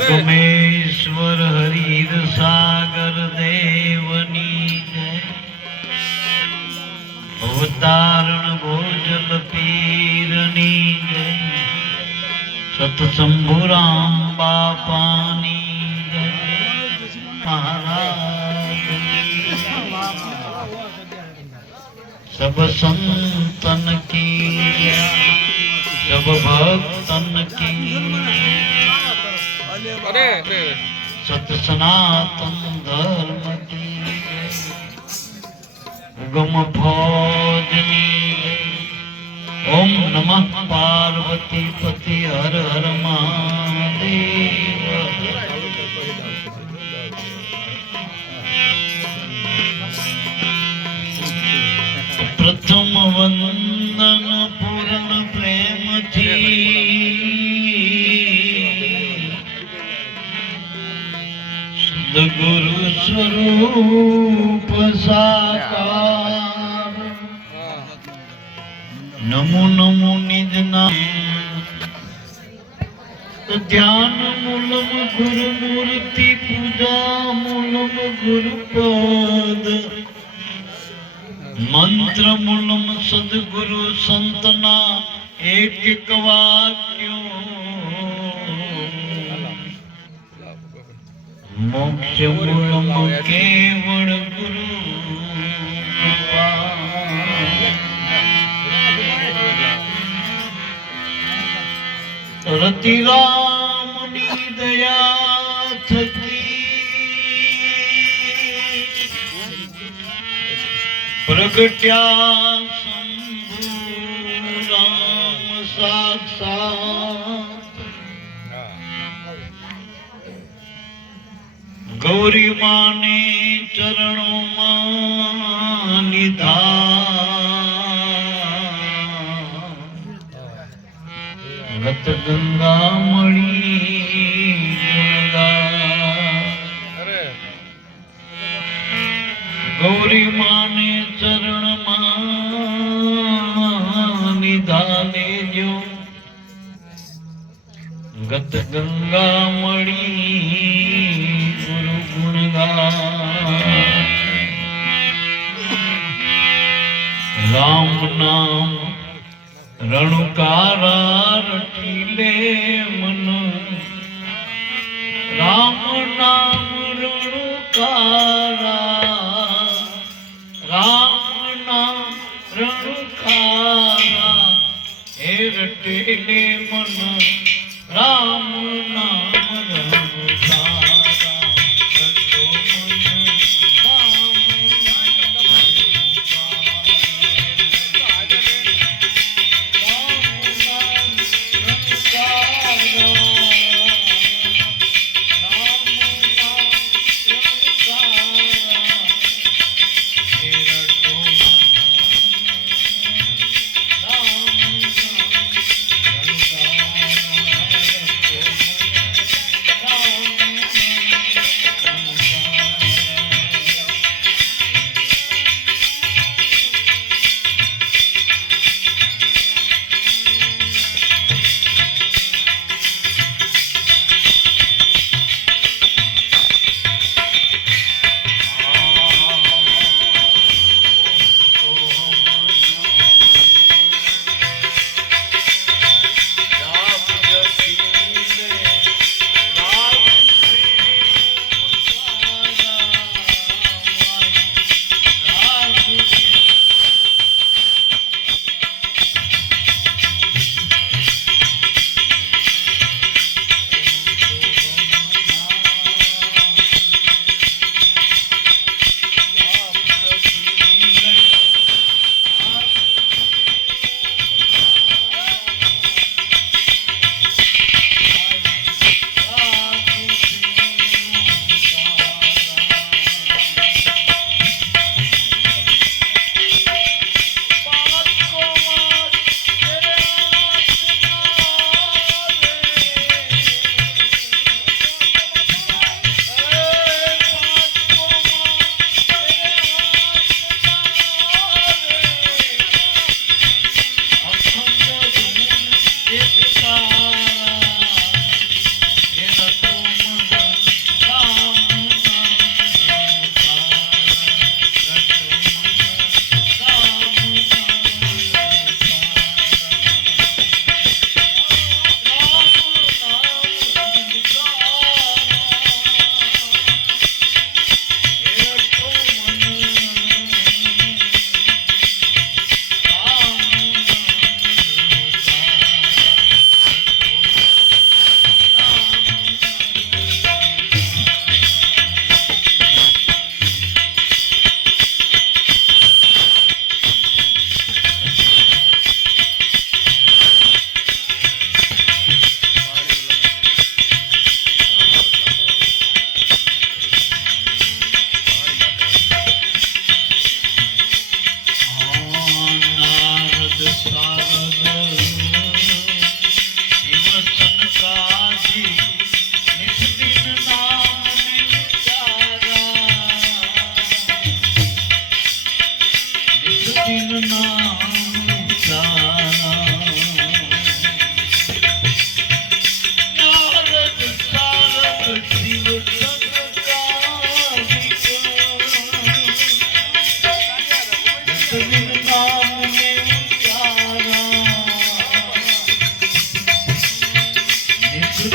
ગમેશ્વર હરિર સાગર દેવની જય અવતારણ ભોજલ પીરની જય સતશંભુરામ બાપાની જય મહારાજની सब संतन की सब भक्तन की सत सनातन धर्म की उगम फौजनी ओम नमः पार्वती पति हर हर महादेव। प्रथम वंदन पूर्ण प्रेम थी सद्गुरु स्वरूप साकार नमो नमो निज नाम ध्यान मूलम गुरु मूर्ति पूजा मूलम गुरु पद मंत्र मूलम सदगुरु संतना एक एक वाक्यों मोक्ष मूलम केवल गुरु कृपा रति रामनी दया थकी प्रगट्या शंभु राम साक्षात गौरी माने चरणों में निधान गत गंगा मणि गौरी माने चरण निधाने जो गत गंगा मणि गुरु गुणगान राम नाम रणुकारा रटीले मन राम नाम रणुकारा राम नाम रणुकारा हे रटेले मन राम नाम रणुकारा रटो मन राम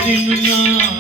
દિનના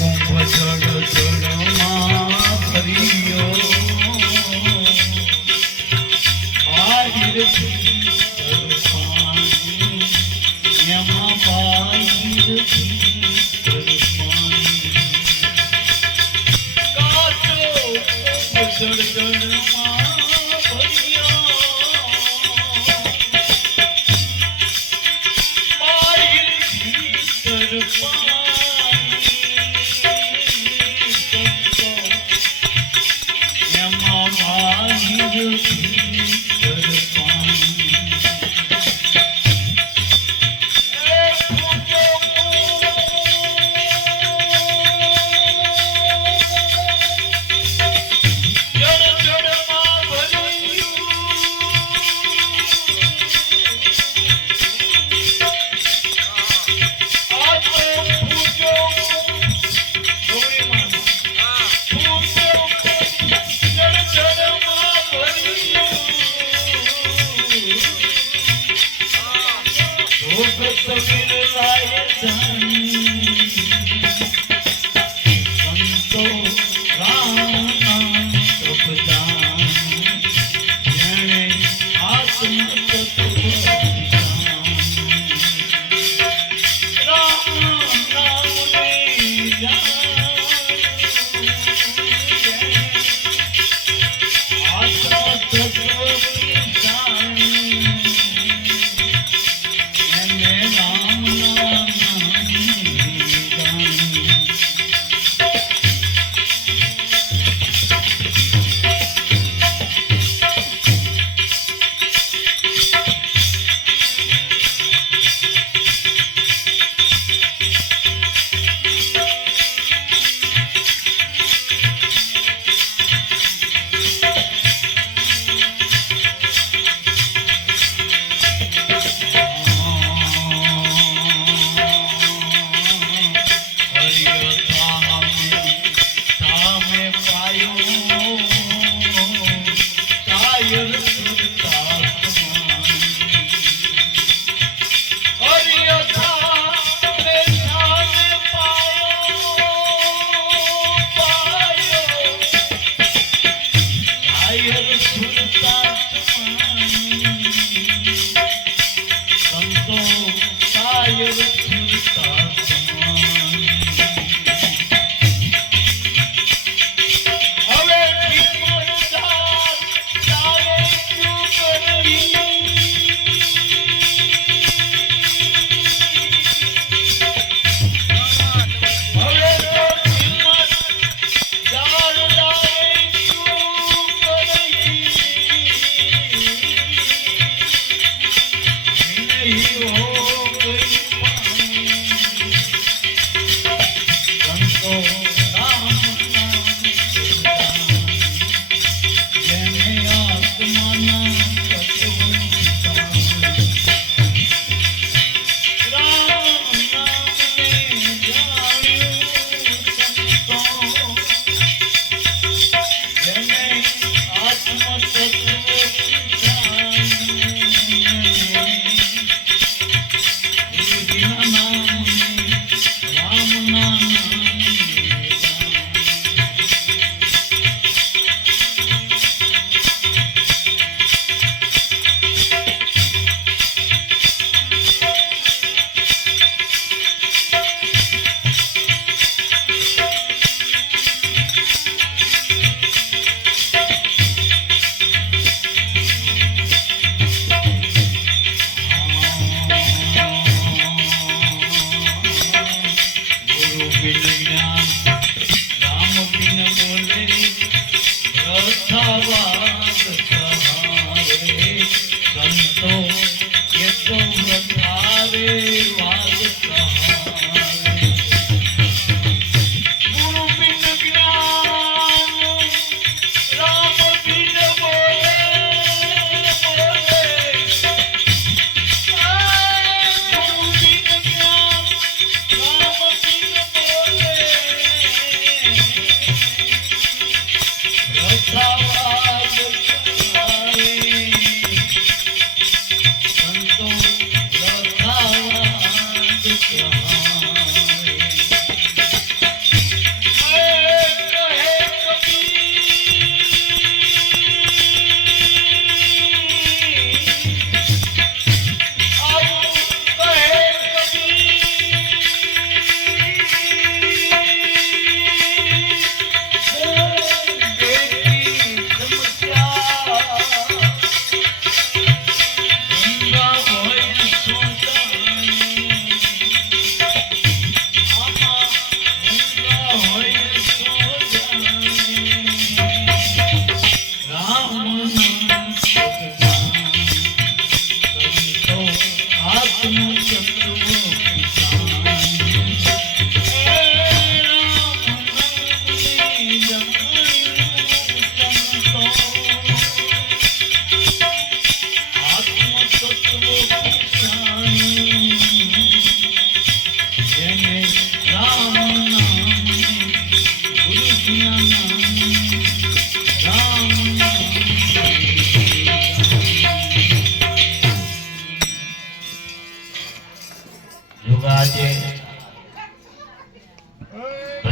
કુંભ જળ જળમાં ફર્યો બાહિર ભીતર પાણી એમાં બાહિર ભીતર પાણી કાચો કુંભ જળ જળમાં ફર્યો બાહિર ભીતર પાણી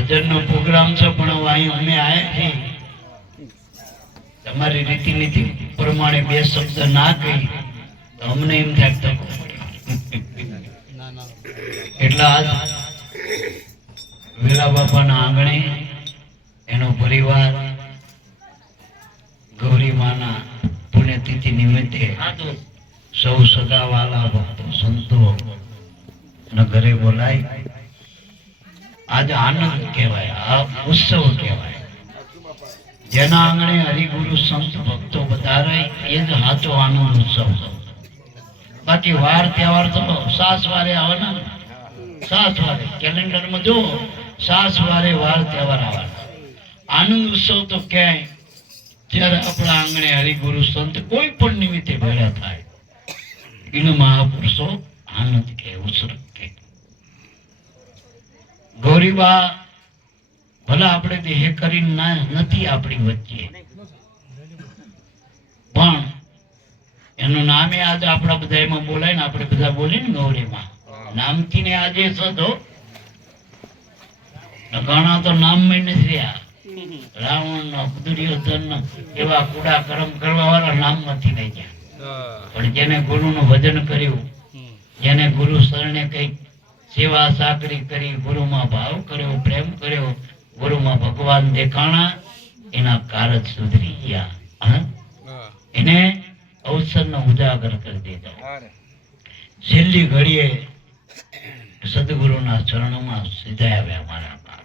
ભજનનો પ્રોગ્રામ છે પણ હવે અહીં અમે આવ્યા છીએ તમારી રીતિ નીતિ પ્રમાણે બે શબ્દ ના કહી તો અમને એમ થાય તો એટલે આજ વેલા બાપાના આંગણે એનો પરિવાર ગૌરી માના પુણ્યતિથિ નિમિત્તે સૌ સગાવાલા ભક્તો સંતો ના ઘરે બોલાય આજે આનંદ કહેવાય, આ ઉત્સવ કહેવાય. જેના આંગણે હરિગુરુ સંત ભક્તો વધારે એ જ સાચો આનંદ ઉત્સવ. બાકી વાર તહેવાર તો સાસ વારે આવવાના, સાસ વારે કેલેન્ડરમાં જો સાસ વારે વાર તહેવાર આવવાના. આનંદ ઉત્સવ તો ક્યાંય જ્યારે આપણા આંગણે હરિગુરુ સંત કોઈ પણ નિમિત્તે ભેળા થાય એનો મહાપુરુષો આનંદ કે ઉત્સવ કે. ગૌરીબા ભલે આપણે દેહ કરીને ના નથી આપણી વચ્ચે પણ એનું નામે આજે આપણા બધા એમાં બોલાય ને આપણે બધા બોલીએ ને ગૌરીમાં નામથી ને આજે સદો ઘણા તો નામ માં નથી રહ્યા. રાવણ નો દુર્યોધન નો એવા કુડા કર્મ કરવા વાળા નામ માંથી નહીં ગયા. પણ જેને ગુરુ નું ભજન કર્યું, જેને ગુરુ શરણે કઈ સેવા સાકરી કરી, ગુરુમાં ભાવ કર્યો, પ્રેમ કર્યો, ગુરુમાં ભગવાન દેખાણા, એના કારજ સુધરી ગયા. એને અવસરનો ઉજાગર કરી દીધો. છેલ્લી ઘડીએ સદગુરુના ચરણોમાં સીધા આવ્યા મારા બાપ.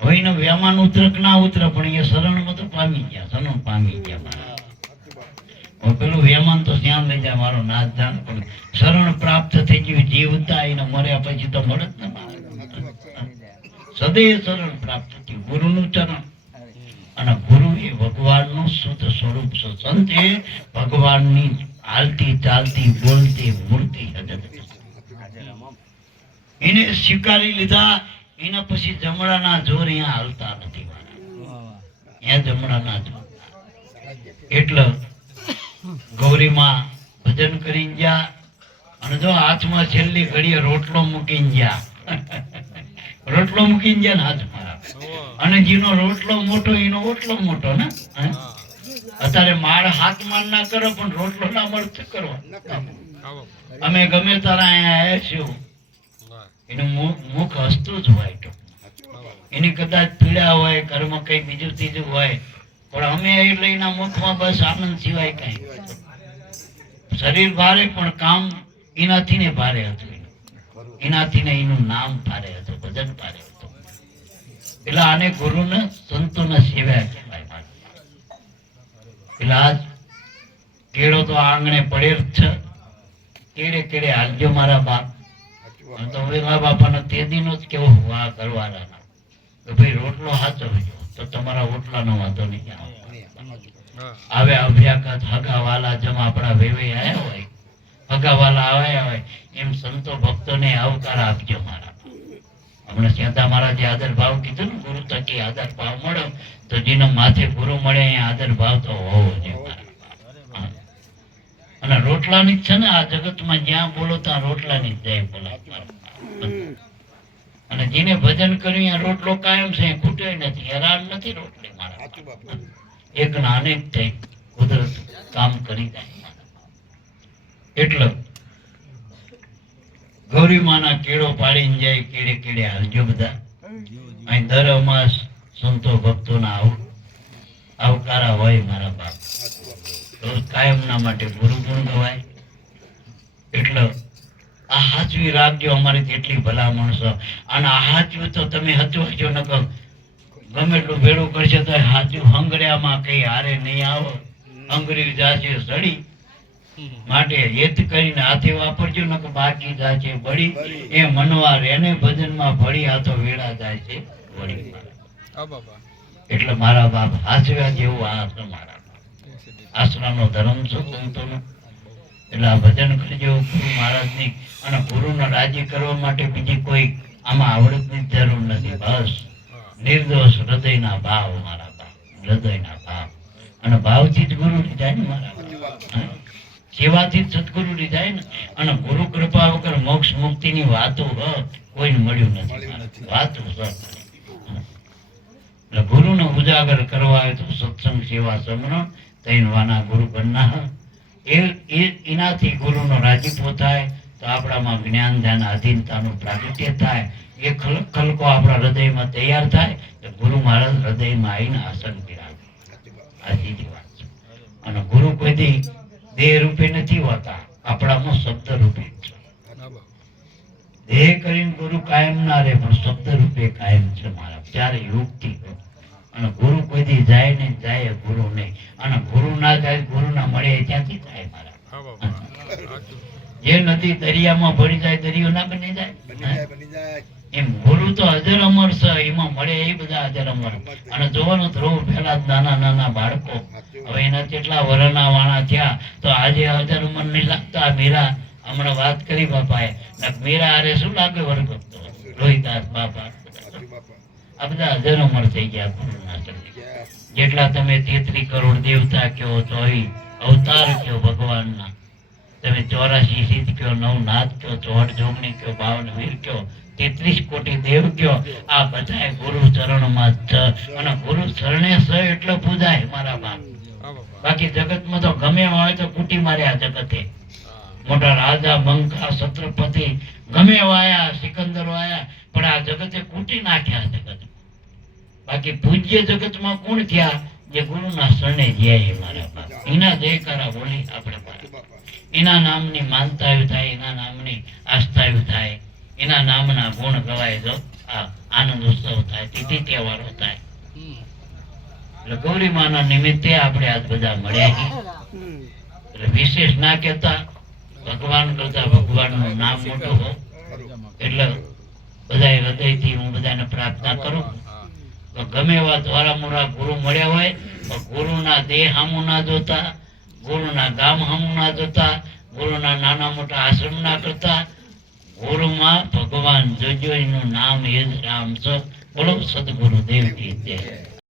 હવે એનો વ્યામાન ઉતર કે ના ઉતર પણ એ શરણમાં તો પામી ગયા, શરણ પામી ગયા મારા. પેલું વેમાન તો શ્યામ લઈ જાય મારો નાથ જાણ, પણ શરણ પ્રાપ્ત થઈ ગયું જીવતા એને મર્યા પછી તો મળે જ ને. સદૈવ શરણ પ્રાપ્ત થયું ગુરુનું ચરણ. અને ગુરુ એ ભગવાનનું શુદ્ધ સ્વરૂપ છે. સંત એ ભગવાનની હાલતી ચાલતી બોલતી મૂર્તિ એને સ્વીકારી લીધા. એના પછી જમણાના જોર અહીંયા હાલતા નથી મારા, અહીંયા જમણાના જોર. એટલે ગૌરીમાં ભજન કરી ગયા અને જો હાથમાં છેલ્લી ઘડીએ રોટલો મૂકીને ગયા. રોટલો મૂકીને ગયા ને હાથમાં. અને જેનો રોટલો મોટો એનો ઓટલો મોટો ને. અત્યારે માળ હાથમાં ના કરો પણ રોટલો ના મળતો કરો. અમે ગમે તારા અહીંયા આવ્યા છીએ એનું મુખ હસતું જ હોય. એની કદાચ પીડા હોય, ઘરમાં કઈ બીજું ત્રીજું હોય, પણ અમે એટલે એના મુખમાં બસ આનંદ સિવાય કઈ. શરીર ભારે પણ કામ એનાથી ને ભારે હતું, એનાથી ને એનું નામ ભારે હતું, ભજન ભારે હતું. એટલે આને ગુરુને સંતોને સેવા કહેવાય. એટલે આજ કેળો તો આંગણે પડેલ છે. કેડે કેડે હાલજો મારા બાપ. તો વેલા બાપાનો તે દિનો જ કેવો વાહ કરવાના કે ભાઈ રોટલો હાચવજો તો તમારા ઓટલાનો વાંધો નહીં આવે. અભ્યાગત હગાવાલા જેમ આપણા વેવે આવ્યા હોય, હગાવાલા આવ્યા હોય એમ સંતો ભક્તોને આવકાર આપજો મારા. હમણાં સ્યાદા મારા જે આદર ભાવ કીધું ને, ગુરુ તકી આદર ભાવ મળે તો જેનો માથે ગુરુ મળે અહીંયા આદર ભાવ તો હોવો જોઈએ મારા. અને રોટલાની જ છે ને આ જગતમાં, જ્યાં બોલો ત્યાં રોટલાની જ જય બોલાય મારા. અને જેને ભજન કર્યું રોટલો કાયમ છે, ખૂટે નથી, હેરાન નથી રોટલી મારા. એક ના અનેક થઈ કુદરત કામ કરી જાય. એટલે ગૌરી માના કેળો પાડીને જાય, કેડે કેડે હાલજો બધા. અહીં દર અમાસ સંતો ભક્તોના આવકારા હોય મારા બાપ. રોજ કાયમના માટે ગુરુ ગુણ ગવાય. એટલે આ હાચવી રાખજો. અમારી જેટલી ભલામણ છે અને આ હાચવું તો તમે હચવાજો ન કહો. ગમે એટલું ભેડું કરશે તો હાચું હંગર્યામાં કઈ હારે નહીં આવો. હંગરી જાશે સડી માટે હેત કરીને હાથે વાપરજો ન કે બાકી જાશે બળી. એ મનવા રેને ભજનમાં ભળી આ તો વેળા જાય છે વળી. એટલે મારા બાપ હાચવ્યા જેવું આ મારા આશરાનો ધર્મ છે સંતોનો. એટલે આ ભજન કરજો ગુરુ મહારાજની. અને ગુરુને રાજી કરવા માટે બીજી કોઈ આમાં આવડતની જરૂર નથી. બસ નિર્દોષ હૃદયના ભાવ મારા બાપ, હૃદયના ભાવ. અને ભાવથી જ ગુરુ જાય ને મારા બાપ. સેવાથી જ સદગુરુની થાય ને. અને ગુરુ કૃપા વગર મોક્ષ મુક્તિની વાતો કોઈને મળ્યું નથી. વાતો એટલે ગુરુનો ઉજાગર કરવા હોય તો સત્સંગ સેવા સમરણ તૈન વાના ગુરુ બનના. એનાથી ગુરુનો રાજીપો થાય તો આપણામાં જ્ઞાન ધ્યાન આધીનતાનું પ્રાગટ્ય થાય. એ ખલકો આપણા હૃદયમાં તૈયાર થાય તો ગુરુ મહારાજ હૃદયમાં આવીને આસન બિરાજે. આ સીધી વાત છે. અને ગુરુ કોઈ દી દેહ રૂપે નથી હોતા, આપણામાં શબ્દ રૂપે છે. દેહ કરીને ગુરુ કાયમ ના રહે, પણ શબ્દ રૂપે કાયમ છે મારા. ત્યારે યુગથી અને ગુરુ કોઈ દી જાય ને જાય ગુરુ નહીં. અને ગુરુ ના જાય ગુરુ ના મળે ત્યાંથી થાય મારા. જે નદી દરિયામાં ભળી જાય દરિયો ના બની જાય એમ ગુરુ તો અજર અમર છે. એમાં મળે એ બધા અજર અમર. અને જોવાનું ધ્રુવ પેલા નાના નાના બાળકો હવે એના કેટલા વરના વાણા થયા તો આજે અજર અમર નહીં લાગતા. મીરા હમણાં વાત કરી બાપાએ, મીરા હારે શું લાગે વરગતો રોહિદાસ બાપા આ બધા અજર અમર થઈ ગયા ગુરુના સંગે. જેટલા તમે 33 કરોડ દેવતા કયો, 24 અવતાર કયો ભગવાનના, તમે 84 સિદ્ધ કયો, 9 નાથ કયો, 64 જોગણી કયો, 52 વીર કયો, 33 કોટી દેવ કયો, આ બધાય ગુરુ ચરણમાં જ છે. અને ગુરુ ચરણે છે એટલે પૂજાય મારા બાપ. બાકી જગતમાં તો ગમે હોય તો કુટી માર્યા જગતે. મોટા રાજા બંકા છત્રપતિ ગમે વાયા, સિકંદરો આયા, પણ આ જગતે કુટી નાખ્યા જગત. બાકી પૂજ્ય જગતમાં કોણ થયા? જે ગુરુના શરણે જાય મારા બાપ. એના જયકારા બોલી આપણે એના નામની માનતા થાય, એના નામની આસ્થા થાય, એના નામના ગુણ ગવાય જો આ આનંદ ઉત્સવ થાય, તિથિ તહેવારો થાય. એટલે ગૌરી માના નિમિત્તે આપણે આજ બધા મળ્યા છીએ. એટલે વિશેષ ના કહેતા, ભગવાન કરતા ભગવાનનું નામ મોટું હોય. એટલે બધા હૃદયથી હું બધાને પ્રાર્થના કરું તો ગમે એવા દ્વારા મોરા ગુરુ મળ્યા હોય તો ગુરુના દેહ હામું ના જોતા, ગુરુના ગામ હામું ના જોતા, ગુરુના નાના મોટા આશ્રમ ના કરતા, ગુરુમાં ભગવાન જોજો એનું નામ એ જ રામ છે. બોલો સદગુરુ દેવ કી જય.